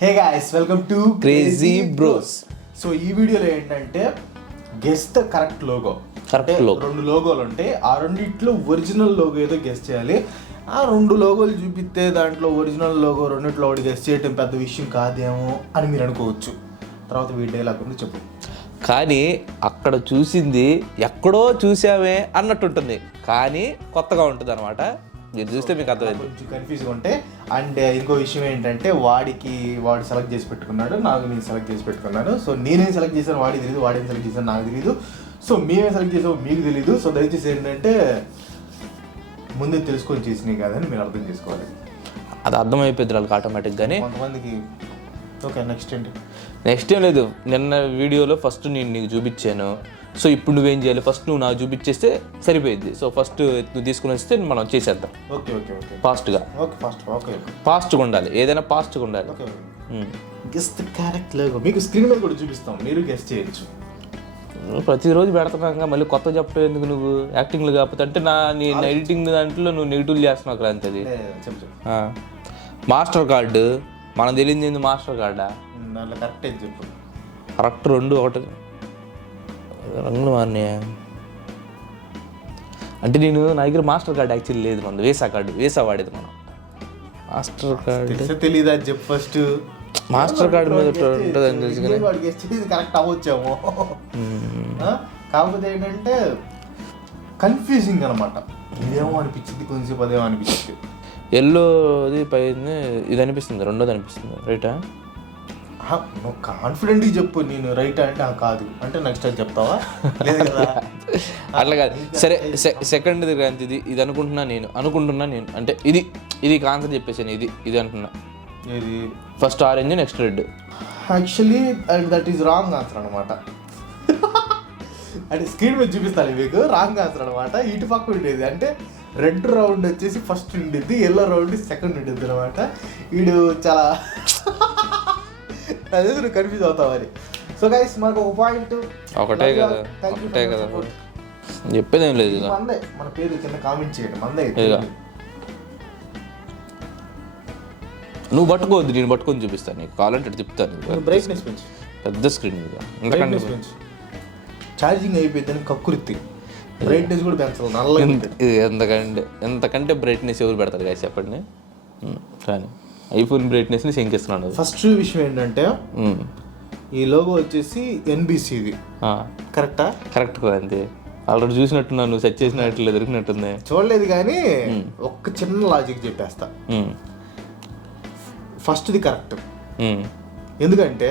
Hey guys, welcome to crazy bros. So ఈ వీడియోలో ఏంటంటే guess the correct logo. Correct logo. రెండు లోగోలు ఉంటాయి, ఆ రెండిట్లో ఒరిజినల్ లోగో ఏదో గెస్ చేయాలి. ఆ రెండు లోగోలు చూపిస్తే దాంట్లో ఒరిజినల్ లోగో రెండిట్లో ఒకటి గెస్ చేయటం పెద్ద విషయం కాదేమో అని మీరు అనుకోవచ్చు. తర్వాత వీడి డైలాగ్ గురించి చెప్పు. కానీ అక్కడ చూసింది ఎక్కడో చూసామే అన్నట్టుంటుంది, కానీ కొత్తగా ఉంటుంది అనమాట. మీరు చూస్తే మీకు అర్థమైంది. కొంచెం కన్ఫ్యూజ్గా ఉంటే. అండ్ ఇంకో విషయం ఏంటంటే వాడు సెలెక్ట్ చేసి పెట్టుకున్నాడు, నేను సెలెక్ట్ చేసి పెట్టుకున్నాను. సో నేనేం సెలెక్ట్ చేశాను వాడికి తెలియదు, వాడేం సెలెక్ట్ చేశాను నాకు తెలియదు. సో మేమేం సెలెక్ట్ చేసామో మీకు తెలియదు. సో దయచేసి ఏంటంటే ముందే తెలుసుకొని చేసినాయి కాదని మీరు అర్థం చేసుకోవాలి. అది అర్థమైపోద్ది వాళ్ళకి ఆటోమేటిక్గానే. కొంతమందికి ఓకే. నెక్స్ట్ ఏం లేదు, నిన్న వీడియోలో ఫస్ట్ నేను నీకు చూపించాను. సో ఇప్పుడు నువ్వేం చేయాలి, ఫస్ట్ నువ్వు నాకు చూపించేస్తే సరిపోయింది. సో ఫస్ట్ నువ్వు తీసుకుని వస్తే మనం చేసేద్దాం. ఓకే ఓకే ఓకే ఫాస్ట్గా. ఫాస్ట్గా ఉండాలి, ఏదైనా ఫాస్ట్గా ఉండాలి. గెస్ ద కరెక్ట్ లోగో మీకు స్క్రీన్ మీద కూడా చూపిస్తాం, మీరు గెస్ చేయొచ్చు. ప్రతిరోజు పెడుతున్నాక మళ్ళీ కొత్త చెప్పడం ఎందుకు నువ్వు? యాక్టింగ్లు కాకపోతే అంటే నేను ఎడిటింగ్ దాంట్లో నువ్వు నెగిటివ్ చేస్తున్నావు కదా అంతే. మాస్టర్ కార్డు మనం తెలియదు ఏంది, మాస్టర్ కార్డా? దాంట్లో కరెక్ట్ ఏం చెప్పు. కరెక్ట్ రెండు ఒకటి రంగులు మారినాయా అంటే నేను నా దగ్గర మాస్టర్ కార్డు యాక్చువల్లీ లేదు, మన వేసా వాడేది మనం. మాస్టర్ కార్డు తెలీదా చెప్పు ఫస్ట్. మాస్టర్ కార్డు మీద ఉంటుంది అని తెలుసు కానీ కరెక్ట్ అవ్వచ్చేమో. కాకపోతే ఏంటంటే కన్ఫ్యూజింగ్ అనమాట. ఇదేమో అనిపించింది కొంచెంసేపు, అదేమో అనిపించింది. ఎల్లోది పైన ఇది అనిపిస్తుంది, రెండోది అనిపిస్తుంది. రైటా? నువ్వు కాన్ఫిడెంట్గా చెప్పు. నేను రైట్ అంటే కాదు అంటే నెక్స్ట్ టైం చెప్తావా? లేదు కదా, అట్లా కాదు. సరే సెకండ్ది కానీ ఇది అనుకుంటున్నా నేను అంటే ఇది ఆన్సర్ చెప్పేసాను. ఇది అంటున్నా. ఇది first orange next red. Actually that is wrong answer అనమాట. అంటే స్క్రీన్ మీద చూపిస్తాను మీకు. రాంగ్ ఆన్సర్ అనమాట. ఇటు పక్క ఉండేది అంటే రెడ్ రౌండ్ వచ్చేసి ఫస్ట్ ఉండిద్ది, ఎల్లో రౌండ్ సెకండ్ ఉండిద్ది అనమాట. వీడు చాలా అదే నువ్వు కన్ఫ్యూజ్ అవుతావని. సో గైస్ మనకు ఒక పాయింట్. ఒకటే కదా చెప్పేదేం లేదు. మందే మన పేరు కింద కామెంట్ చేయండి. మందే నువ్వు పట్టుకోవద్దు, నేను పట్టుకొని చూపిస్తాను నీకు. కావాలంటే చెప్తాను. బ్రైట్నెస్ పెంచు, పెద్ద స్క్రీన్ మీద. ఛార్జింగ్ అయిపోయిందని కక్కుర్తి. బ్రైట్నెస్ కూడా పెంచాలి, నల్లగా. ఎంతకంటే బ్రైట్నెస్ ఎవరు పెడతారు గాయ చెప్పండి. కానీ ఐఫోన్ బ్రైట్నెస్ని శంకిస్తున్నాను. ఫస్ట్ విషయం ఏంటంటే ఈ లోగో వచ్చేసి ఎన్బిసిది. కరెక్టా? కరెక్ట్ అంతే. ఆల్రెడీ చూసినట్టున్నా, నువ్వు సెట్ చేసినట్లు దొరికినట్టుంది. చూడలేదు కానీ ఒక్క చిన్న లాజిక్ చెప్పేస్తా. ఫస్ట్ది కరెక్ట్. ఎందుకంటే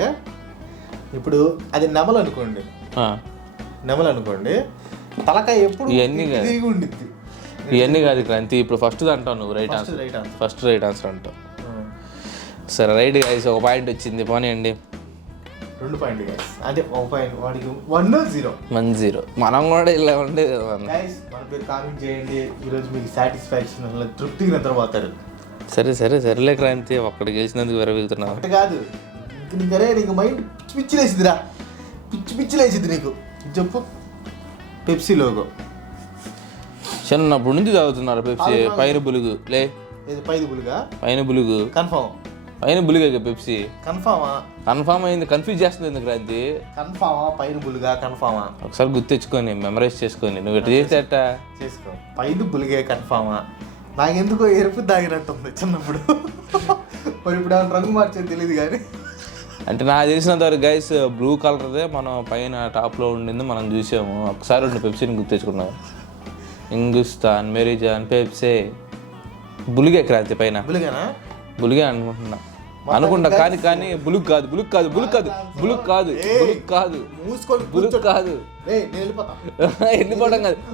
ఇప్పుడు అది నెమలు అనుకోండి, తలకాయ ఎప్పుడు ఉండిద్ది. ఇవన్నీ కాదు క్రాంతి, ఇప్పుడు ఫస్ట్ అంటావు నువ్వు. Right answer. First right answer అంటావు. సరే రైట్ గైస్, ఒక పాయింట్ వచ్చింది. పోనీయండి. 2 పాయింట్ గైస్. అదే ఒక పాయింట్ వాడికి 1-0. 1-0. మనం కూడా ఇలా ఉండేది. గైస్ మన పేరు కామెంట్ చేయండి. ఈరోజు మీకు సాటిస్ఫాక్షన్ తృప్తిగా నిద్రపోతారు. సరేలే క్రాంతి, ఒక్కడికి గెలిచినందుకు వెరవెళ్తున్నావు. అంటే కాదు, నీకు మైండ్ పిచ్చి లేసిద్దిరా, పిచ్చి లేసిద్ది నీకు. చెప్పు. పెప్సీ లోగో చిన్నప్పటి నుంచి తాగుతున్నారు పెప్సీ. పైన బులుగు లే, పైన బులుగు కన్ఫర్మ్. పైన బులుగా పెప్సీ కన్ఫర్మ్ అయింది. కన్ఫ్యూజ్ చేస్తుంది ఎందుకు క్రాంతి? కన్ఫర్మా పైన బులుగా కన్ఫర్మా? ఒకసారి గుర్తు తెచ్చుకొని మెమరైజ్ చేసుకొని నువ్వు ఎట్లా చేస్తే అట్ట చేసుకో. పైన బులుగే కన్ఫర్మా? నాకెందుకో ఎరుపు దాగినట్టుంది చిన్నప్పుడు. మరి ఇప్పుడు రంగు మార్చేది తెలియదు కానీ. అంటే నాకు తెలిసినంత వరకు గైస్ బ్లూ కలర్దే మనం పైన టాప్లో ఉండింది మనం చూసాము. ఒకసారి రెండు పెప్సీని గుర్తు తెచ్చుకున్నాం. హిందుస్థాన్ మెరీజాన్ పెప్సీ బులుగే క్రాంతి పైన. బులుగే అనుకుంటా కానీ బులుగ్ కాదు. వెళ్ళిపోవడం కాదు,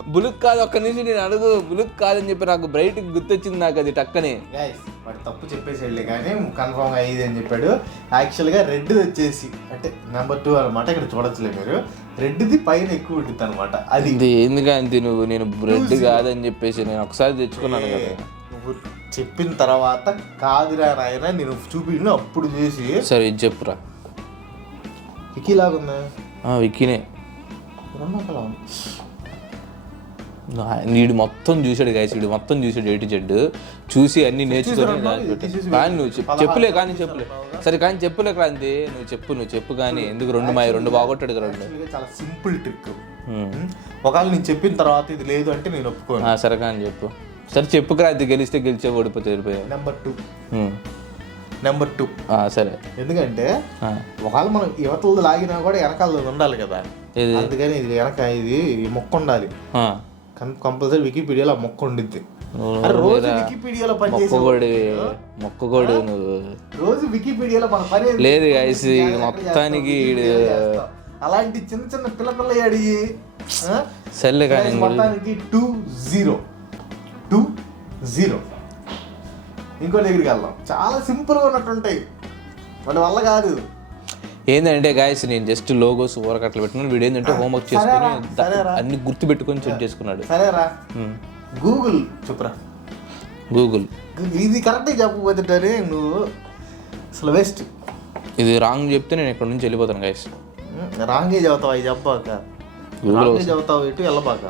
బులుగ్ కాదు. ఒక్క నుంచి నేను అడుగు బులుగ్ కాదని చెప్పి నాకు బ్రైట్ గుర్తొచ్చింది. నాకు అది టక్కని. వాడు తప్పు చెప్పేసి కానీ కన్ఫర్మ్ అయ్యేది అని చెప్పాడు. యాక్చువల్గా రెడ్ వచ్చేసి అంటే నెంబర్ 2 అనమాట. ఇక్కడ చూడొచ్చులే మీరు, రెడ్ది పైన ఎక్కువ ఉంటుంది అనమాట. అది ఎందుకంటే నేను రెడ్ కాదని చెప్పేసి నేను ఒకసారి తెచ్చుకున్నాను కదా. నువ్వు చెప్పిన తర్వాత కాదురా నాయన నేను చూపిన అప్పుడు చేసి. సరే ఇది చెప్పురా. విక్కీ లాగుందా? విక్కీనే. వీడు మొత్తం చూసాడు గైస్, వీడు మొత్తం చూసాడు A to Z, చూసి అన్ని నేర్చుకొని కానీ నువ్వు చెప్పులే కానీ చెప్పులే సరే కానీ చెప్పులే క్రాంతి, నువ్వు చెప్పు కానీ ఎందుకు రెండు బాగొట్టాడు కదా. చాలా సింపుల్ ట్రిక్. ఒకవేళ నేను చెప్పిన తర్వాత ఇది లేదు అంటే నేను ఒప్పుకోను. సరే కానీ చెప్పు. సరే చెప్పు క్రాంతి, గెలిస్తే గెలిచే ఓడిపోతే వెళ్ళిపోయావు. నెంబర్ 2 సరే. ఎందుకంటే ఒకవేళ మనం యువతలు లాగినా కూడా వెనకాల ఉండాలి కదా, అందుకని ఇది వెనక ఇది మొక్క ఉండాలి కంపల్సరీ. వికీపీడియాలో మొక్క ఉండిద్ది. రోజు వికీపీడియాలో మొక్కగోడు నువ్వు, రోజు వికీపీడియాలో మన పని లేదు గైస్ మొత్తానికి. అలాంటి చిన్న చిన్న పిల్ల అడిగి సర్లే కానీ మొత్తానికి 2-0 ఇంకో దగ్గరికి వెళ్దాం. చాలా సింపుల్గా ఉన్నట్టుంటాయి, వాటి వల్ల కాదు. ఏంటంటే గాయస్ నేను జస్ట్ లోగోస్ ఊరకట్లు పెట్టుకున్నాను, వీడు ఏంటంటే హోంవర్క్ చేసుకుని అన్ని గుర్తు పెట్టుకొని చెక్ చేసుకున్నాడు. సరేరా గూగుల్ చెప్పురా. గూగుల్ ఇది కరెక్ట్గా చెప్పబోతుంటే నువ్వు అసలు వేస్ట్. ఇది రాంగ్ చెప్తే నేను ఇక్కడ నుంచి వెళ్ళిపోతాను గాయస్. రాంగే చదువుతావు, అవి చెప్పాక గూగుల్ చదువుతావు, ఇటు వెళ్ళబాక.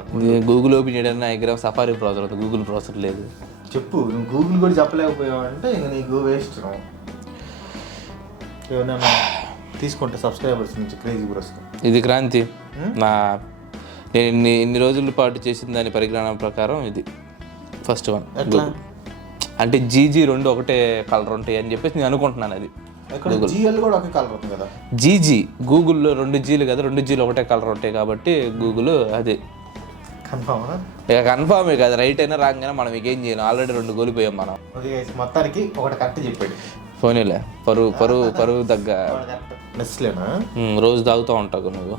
గూగుల్ ఓపెన్ చేయడానికి నా దగ్గర సఫారీ బ్రౌజర్ ఉంది, గూగుల్ బ్రౌజర్ లేదు. చెప్పు, నువ్వు గూగుల్ కూడా చెప్పలేకపోయావు అంటే ఇంక నీకు వేస్ట్. ఏమన్నా తీసుకుంటే సబ్స్క్రైబర్స్ నుంచి క్రేజీ బ్రోస్. ఇది క్రాంతి నేను ఇన్ని రోజుల పాటు చేసిన దాని పరిజ్ఞానం ప్రకారం ఇది ఫస్ట్ వన్. అంటే జీజీ 2 ఒకటే కలర్ ఉంటాయి అని చెప్పేసి నేను అనుకుంటున్నాను. అది GL కూడా ఒకే కలర్ ఉంది కదా. జీజీ గూగుల్లో 2 Gలు కదా, 2 Gలు ఒకటే కలర్ ఉంటాయి కాబట్టి గూగుల్ అది కన్ఫామే కదా. రైట్ అయినా రాగానే మనం ఏం చేయాలి, ఆల్రెడీ 2 కోల్పోయాం మనం. మొత్తానికి ఒకటి కరెక్ట్ చెప్పాడు. పోనీలే, పరువు తగ్గ. నెస్లేనా? రోజు తాగుతూ ఉంటావు నువ్వు,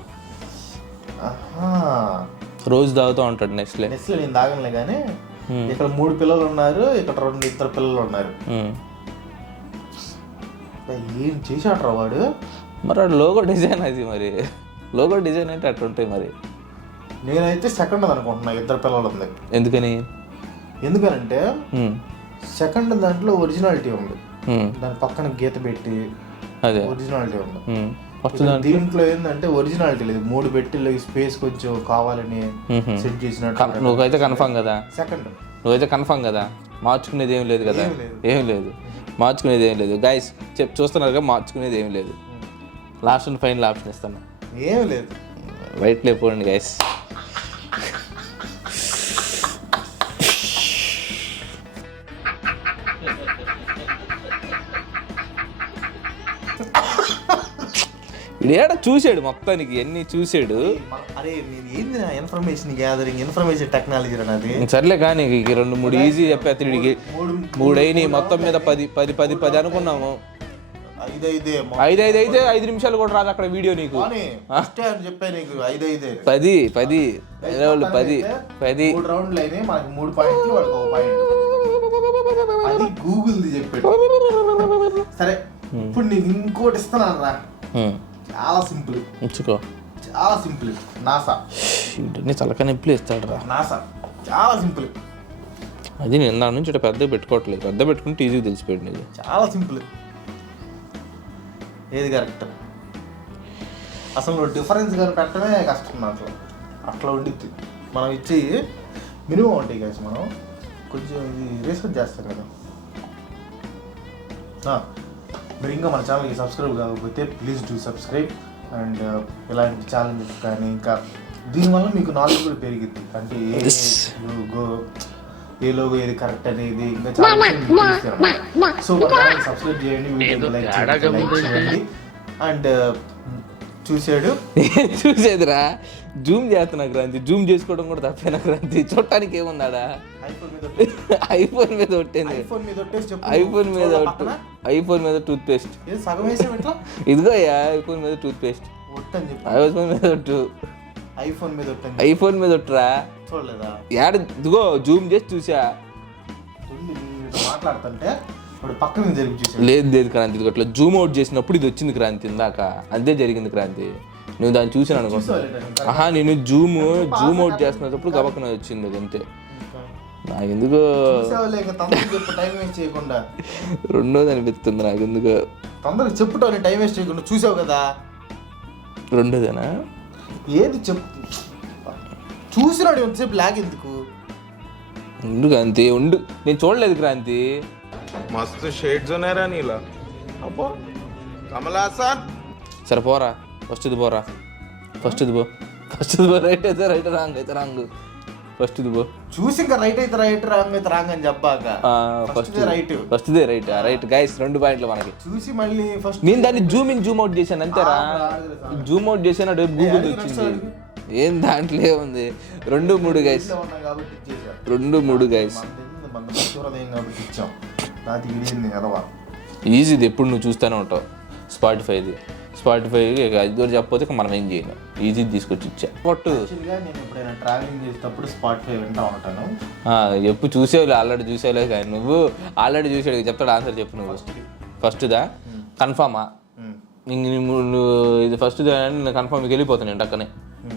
రోజు తాగుతూ ఉంటాడు నెస్లే. నేను తాగనులే కానీ ఇక్కడ 3 పిల్లలు ఉన్నారు, ఇక్కడ 2 పిల్లలు ఉన్నారు. ఏం చేశాడు రా వాడు. మరి వాడు లోగో డిజైన్ అది, మరి లోగో డిజైన్ అంటే అట్లా ఉంటాయి. మరి నేనైతే సెకండ్ అనుకుంటున్నా, 2 పిల్లలు ఉంది. ఎందుకనంటే సెకండ్ దాంట్లో ఒరిజినాలిటీ ఉంది, దాని పక్కన గీత పెట్టి అదే ఒరిజినాలిటీ ఉంది. దీంట్లో ఏంటంటే ఒరిజినాలిటీ లేదు, 3 పెట్టిలో స్పేస్ కొంచెం కావాలని సెట్ చేసినట్టు. నువ్వైతే కన్ఫర్మ్ కదా? సెకండ్ నువ్వైతే కన్ఫర్మ్ కదా? మార్చుకునేది ఏం లేదు కదా? ఏం లేదు, మార్చుకునేది ఏం లేదు గైస్. చూస్తున్నారు కదా, మార్చుకునేది ఏం లేదు. లాస్ట్ అండ్ ఫైనల్ ఆప్షన్ ఇస్తాను, ఏం లేదు. రైట్ లేకపోండి గైస్. ఏడా చూసాడు మొత్తానికి, అన్ని చూసాడు. అరే ఏంది ఇన్ఫర్మేషన్ గ్యాదరింగ్, ఇన్ఫర్మేషన్ టెక్నాలజీ అన్నది. సర్లే కానీ 2-3 ఈజీ చెప్పేది. 3 అయినాయి మొత్తం మీద. 10 అనుకున్నాము. 5 అయితే 5 నిమిషాలు కూడా రాదు అక్కడ వీడియో నీకు. 10 రౌండ్లు అయినాయి, మనకి 3 పాయింట్లు, వాడికి 1 పాయింట్. అది గూగుల్ది చెప్పాడు. సరే ఇప్పుడు నీకు ఇంకోటి ఇస్తున్నాను రా, చాలా సింపుల్. ఇచ్చుకో, చాలా సింపుల్. నాసా చల్లక నిప్పులు ఇస్తాడు రా. నాసా చాలా సింపుల్. అది నేను దాని నుంచి పెద్ద పెట్టుకోవట్లేదు, పెద్ద పెట్టుకుంటే ఈజీగా తెలిసిపోయింది. ఇది చాలా సింపుల్. ఏది కరెక్ట్ అసలు డిఫరెన్స్ కానీ పెట్టడమే కష్టం. అట్లా ఉండిద్ది. మనం ఇచ్చి మినిమం ఉంటాయి కదా, మనం కొంచెం ఇది రీసెర్చ్ చేస్తాం కదా. మీరు ఇంకా మన ఛానల్కి సబ్స్క్రైబ్ కాకపోతే ప్లీజ్ డూ సబ్స్క్రైబ్. అండ్ ఇలాంటి ఛాలెంజెస్ కానీ ఇంకా దీనివల్ల మీకు నాలెడ్జ్ కూడా పెరిగిద్ది. అంటే ఏ లోగో ఏది కరెక్ట్ అనేది ఇంకా చాలా. సో మన ఛానల్ని సబ్స్క్రైబ్ చేయండి, వీడియో లైక్ చేయండి. అండ్ చూసేదిరా జూమ్ చేస్తున్నా క్రాంతి, జూమ్ చేసుకోవడం కూడా తప్పేనా క్రాంతి? చూడటానికి ఏముందాడా? ఐఫోన్ మీద ఒట్టేది, ఐఫోన్ మీద టూత్ పేస్ట్. ఇదిగో ఐఫోన్ మీద టూత్ పేస్ట్, ఐఫోన్ మీద ఒట్టు, ఐఫోన్ మీద ఒట్టురా. చూడలేదా? యాడ ఇదిగో జూమ్ చేసి చూసా. మాట్లాడుతుంటే పక్కన లేదు క్రాంతి, ఇది అట్లా జూమ్ అవుట్ చేసినప్పుడు ఇది వచ్చింది క్రాంతి. ఇందాక అంతే జరిగింది క్రాంతి. నువ్వు దాన్ని చూసాను అనుకుంటా. నేను జూమ్ అవుట్ చేస్తున్నప్పుడు గబక్కన వచ్చింది అది, అంతే. నాకెందుకు రెండోది అనిపిస్తుంది, నాకెందుకు తొందరగా చెప్పుటో టైం వేస్ట్ చేయకుండా. చూసావు కదా, రెండోదేనా? ఏది చెప్పు. చూసినాడు ఎంతసేపు లాగ్ ఎందుకు? ఉండు క్రాంతి ఉండు, నేను చూడలేదు క్రాంతి. మస్తు షేడ్స్ ఉన్నాయరా నీలా. అబ్బో కమలాసన్. సరే పోరా, ఫస్ట్ ఇది పోరా, ఫస్ట్ ఇది పో, రైట్ అయితే రైట్, రాంగ్ అయితే రాంగ్, ఫస్ట్ ఇది పో. చూసి ఇంకా రైట్ అయితే రైట్, రాంగ్ అయితే రాంగ్ అని చెప్పాక ఫస్ట్ దే రైట్ గైస్. 2 పాయింట్లు మనకి. చూసి మళ్ళీ ఫస్ట్ నేను దాన్ని జూమ్ అవుట్ చేశాను అంతేరా. జూమ్ అవుట్ చేశాను, అటు గూగుల్ వచ్చింది. ఏం దాంట్లో ఏముంది? 2, 3 గైస్, 2, 3 గైస్. ఈజీది ఎప్పుడు నువ్వు చూస్తూనే ఉంటావు. స్పాటిఫైది అది కూడా చెప్పకపోతే మనం ఏం చేయను. ఈజీ తీసుకొచ్చి ఇచ్చా పట్టు. నేను ఎప్పుడైనా ట్రావెలింగ్ చేసేటప్పుడు స్పాటిఫై వింటా ఉంటాను. ఎప్పుడు చూసేవాళ్ళు, ఆల్రెడీ చూసేవాళ్ళే కానీ నువ్వు ఆల్రెడీ చూసాడు. చెప్తాడు ఆన్సర్ చెప్పు నువ్వు. ఫస్ట్దా కన్ఫామా? నువ్వు ఇది ఫస్ట్ నేను కన్ఫామ్కి వెళ్ళిపోతాను నేను టక్కనే.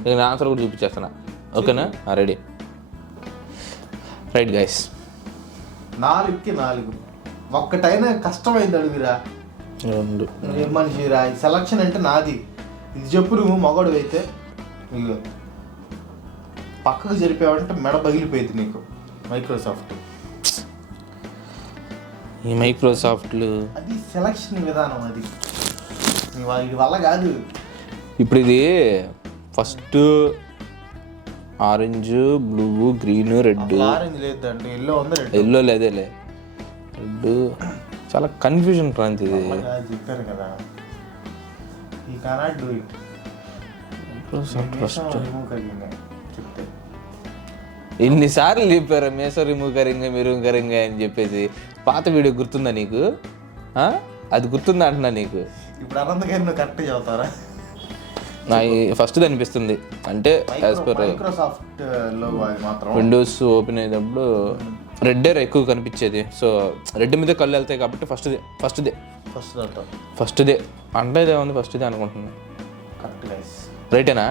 నేను ఆన్సర్ కూడా చూపించేస్తున్నా. ఓకేనా? Ready, right guys. 4కి 4 ఒక్కటైనా కష్టమైంది అడుగురా. 2 ఏం మనిషిరా, సెలక్షన్ అంటే నాది. ఇది చెప్పు నువ్వు మగవాడు అయితే. ఇగో పక్కకు జరిపావంటే మెడ పగిలిపోయింది నీకు. ఈ మైక్రోసాఫ్ట్లు అది సెలక్షన్ విధానం, అది వీడి వల్ల కాదు. ఇప్పుడు ఇది first orange, blue, green, red. Orange లేదంటే ఎల్లో ఉంది, ఎల్లో లేదేలే, రెడ్. చాలా కన్ఫ్యూజన్ ప్రాంతి ఇది. చెప్పారు కదా, ఈ కెనాట్ డూ ఇట్. ఫస్ట్ చెప్తే ఎన్నిసార్లు చెప్పారు మేసో రిమూవ్ కరింగ్, అని చెప్పేసి. పాత వీడియో గుర్తుందా నీకు? అది గుర్తుందా అంటున్నా నీకు. ఇప్పుడు అనంతగారి నువ్వు కరెక్ట్ చదువుతారా? నా ఫస్ట్ అనిపిస్తుంది. అంటే యాజ్ పర్ మైక్రోసాఫ్ట్ లో మాత్రం విండోస్ ఓపెన్ అయ్యేటప్పుడు రెడ్ ఎక్కువ కనిపించేది. సో రెడ్ మీద కళ్ళు వెళ్తాయి కాబట్టి ఫస్ట్ డే అంటే ఇదేముంది, ఫస్ట్ డే అనుకుంటున్నాను. రైటేనా?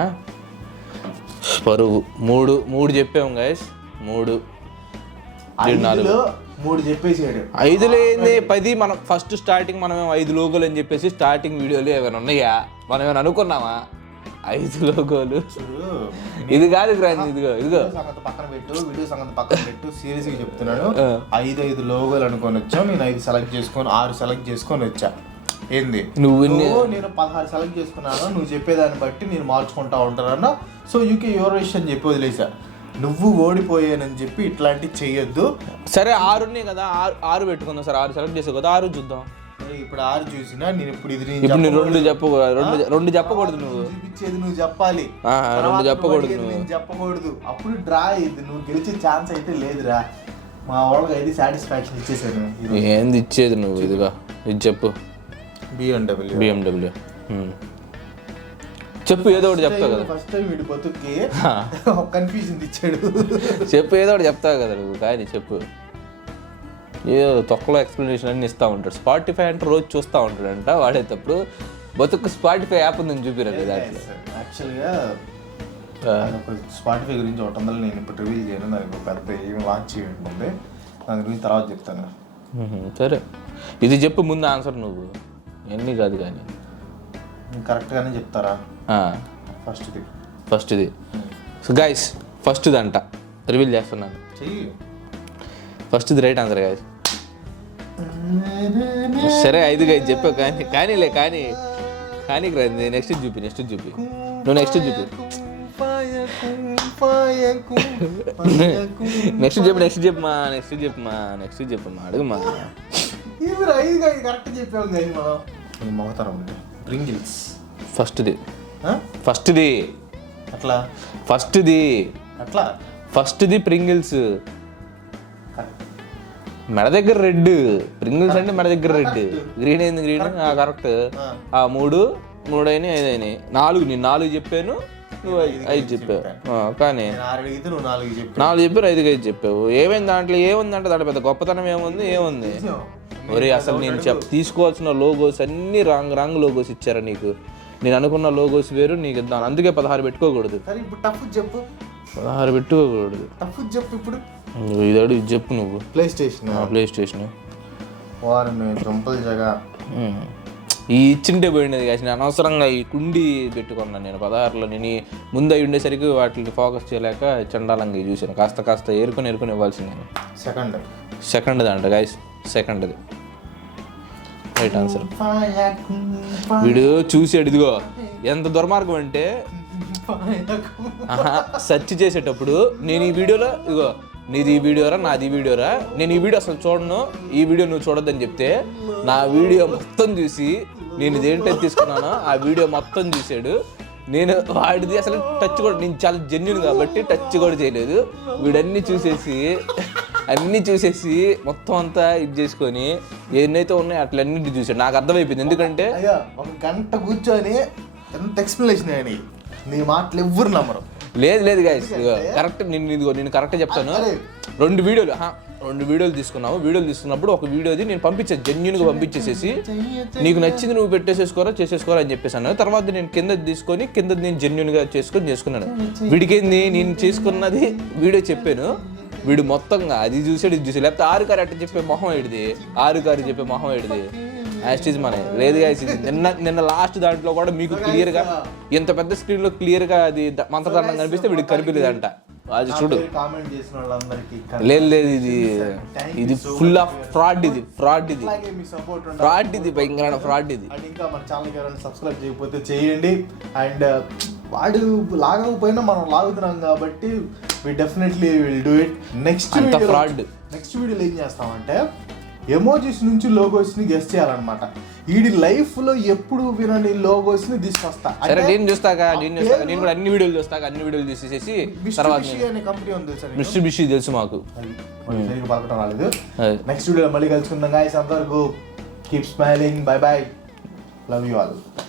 పరువు 3 చెప్పాము గైస్. 3 చెప్పేసాడు. 5లో ఏంది 10. మనం ఫస్ట్ స్టార్టింగ్ మనం 5 లోగోలు అని చెప్పేసి స్టార్టింగ్ వీడియోలు ఏమైనా ఉన్నాయా? మనం ఏమైనా అనుకున్నామా? 5 లోగోలు. ఇది కాదు గ్రాండ్, ఇదిగో పక్కన పెట్టు, వీడియో సంగతి పక్కన పెట్టు. సీరియస్ గా చెప్తున్నాను. 5 లోగోలు అనుకొని వచ్చాం. నేను 5 సెలెక్ట్ చేసుకొని 6 సెలెక్ట్ చేసుకొని వచ్చా. ఏంది నేను 16 సెలెక్ట్ చేసుకున్నాను. నువ్వు చెప్పేదాన్ని బట్టి నేను మార్చుకుంటా ఉంటానన్నా. సో యూకే యువర్ విష్ అని చెప్పి వదిలేసా. నువ్వు ఓడిపోయానని చెప్పి ఇట్లాంటివి చెయ్యొద్దు. సరే 6 ఉన్నాయి కదా, 6 పెట్టుకుందాం. సరే 6 సెలెక్ట్ చేసావు కదా, 6 చూద్దాం. ఇప్పుడు 6 చూసినా నేను ఇప్పుడు ఇది 2 చెప్పకూడదు. నువ్వు చూపించేది నువ్వు చెప్పాలి, 2 చెప్పకూడదు. నేను చెప్పకూడదు. అప్పుడు డ్రా అయ్యింది. నువ్వు గెలిచే ఛాన్స్ అయితే లేదురా. మా వాళ్ళకి అయితే సాటిస్ఫాక్షన్ ఇచ్చేసాను. ఏంది ఇచ్చేది నువ్వు? ఇదిగా ఇది చెప్పు. BMW చెప్పు, ఏదో ఒకటి చెప్తావు కదా. ఫస్ట్ టైం వీడి బతుక్కి కన్ఫ్యూజన్ ఇచ్చాడు. చెప్పు, ఏదో ఒకటి చెప్తావు కదా నువ్వు. కానీ చెప్పు. ఏదో తొక్కలో ఎక్స్ప్లెనేషన్ అన్ని ఇస్తూ ఉంటాడు. స్పాటిఫై అంటే రోజు చూస్తూ ఉంటాడంట వాడేటప్పుడు. బతుకు స్పాటిఫై యాప్ ఉందని చూపిరండి దాంట్లో. యాక్చువల్గా స్పాటిఫై గురించి 100 నేను ఇప్పుడు రివీల్ చేయను. దానికి పెద్ద ఏమి లాంచ్ చేయకుంది. దాని గురించి తర్వాత చెప్తాను. సరే ఇది చెప్పు ముందు ఆన్సర్. నువ్వు ఎన్ని కాదు కానీ కరెక్ట్గానే చెప్తారా? ఫస్ట్ది. సో గైస్ ఫస్ట్ది అంట రివీల్ చేస్తున్నాను. ఫస్ట్ది రైట్ ఆన్సర్ గైస్. సరే 5 గైస్ చెప్పావు కానీ నెక్స్ట్ చూపి. నువ్వు నెక్స్ట్ చూపి. నెక్స్ట్ చెప్పమ్మా అడుగుమా. కరెక్ట్ చెప్పావు. మొగతరం ప్రింగిల్స్ ఫస్ట్ది అట్లా ఫస్ట్ది ప్రింగిల్స్. మెడ దగ్గర రెడ్. ప్రింగిల్స్ అంటే మెడ దగ్గర రెడ్. గ్రీన్ అయింది. కరెక్ట్. 3 అయినాయి, 5 అయినాయి. 4 నేను 4 చెప్పాను, నువ్వు 5 చెప్పావు. కానీ 4 చెప్పారు, 5 చెప్పావు. ఏమైంది దాంట్లో? ఏముందంటే దాంట్లో పెద్ద గొప్పతనం ఏముంది? ఒరే అసలు నేను తీసుకోవాల్సిన లోగోస్ అన్ని రాంగ్ లోగోస్ ఇచ్చారా నీకు? నేను అనుకున్న లోగోస్ వేరు, నీకు ఇద్దాను. అందుకే 16 పెట్టుకోకూడదు. 16 పెట్టుకోకూడదు. ఇప్పుడు ఇది చెప్పు నువ్వు. ప్లే స్టేషన్ ఈ ఇచ్చింటే పోయినది కాసి నేను అనవసరంగా ఈ కుండి పెట్టుకున్నాను నేను 16లో. నేను ముందు అయి ఉండేసరికి వాటిని ఫోకస్ చేయలేక చండాలంగా ఇవి చూశాను. కాస్త ఏరుకొని ఇవ్వాల్సింది నేను. సెకండ్ అంట గైస్, సెకండ్ది రైట్ ఆన్సర్. వీడు చూసాడు, ఇదిగో ఎంత దుర్మార్గం అంటే సెర్చ్ చేసేటప్పుడు నేను ఈ వీడియోలో ఇదిగో నీది ఈ వీడియోరా నాది ఈ వీడియోరా, నేను ఈ వీడియో అసలు చూడను, ఈ వీడియో నువ్వు చూడొద్దని చెప్తే నా వీడియో మొత్తం చూసి నేను ఇదేంటో తీసుకున్నానో ఆ వీడియో మొత్తం చూశాడు. నేను వాడిది అసలు టచ్ కూడా, నేను చాలా జెన్యున్ కాబట్టి టచ్ కూడా చేయలేదు. వీడన్నీ చూసేసి మొత్తం అంతా ఇది చేసుకొని ఏదైతే ఉన్నాయో అట్లన్నింటి చూసాడు. నాకు అర్థమైపోయింది, ఎందుకంటే ఒక గంట కూర్చొని ఎంత ఎక్స్ప్లెనేషన్ అని నీ మాటలు ఎవ్వరు నమ్మరు. లేదు గైస్, కరెక్ట్ నేను కరెక్ట్ చెప్తాను. రెండు వీడియోలు తీసుకున్నాము. వీడియోలు తీసుకున్నప్పుడు ఒక వీడియోది నేను పంపించాను, జెన్యున్గా పంపించేసేసి నీకు నచ్చింది నువ్వు చేసేసుకోరా అని చెప్పేసాను. తర్వాత నేను కింద నేను జెన్యున్గా చేసుకున్నాను. వీడికేంది నేను చేసుకున్నది వీడియో చెప్పాను, వీడు మొత్తంగా అది చూసాడు ఇది చూసాడు. లేకపోతే ఆరు కారు అట్ట చెప్పే మొహం ఏడిది యాస్టీజ్ మన లేదు guys. ఇది నిన్న లాస్ట్ దాంట్లో కూడా మీకు క్లియర్గా ఎంత పెద్ద స్క్రీన్లో క్లియర్గా అది మంత్రదండం కనిపిస్తే వీడికి కనిపించలేదంట. అది చూడు. లేదు ఇది ఫుల్ ఆఫ్ ఫ్రాడ్ ఇది భయంకరమైన ఫ్రాడ్ ఇది. ఇంకా మన ఛానల్కి ఎవరైనా సబ్స్క్రైబ్ చేయకపోతే చేయండి. అండ్ వాడు లాగకపోయినా మనం లాగుతున్నాం కాబట్టి we definitely will do it. Next వీడియోలో ఏం చేస్తామంటే ఎమోజీస్ నుంచి లోగోస్ని గెస్ చేయాలన్నమాట. వీడి లైఫ్లో ఎప్పుడు వినని లోగోస్ని తీసుకొస్తా. నేను కూడా అన్ని వీడియోలు చూసేసి తర్వాత కంపెనీ ఉంది సార్, మిస్టర్ తెలుసు మాకు. పలకటం రాలేదు. నెక్స్ట్ వీడియోలో మళ్ళీ కలుసుకుందాం గాయ్స్. అంతవరకు keep smiling, by by, love you all.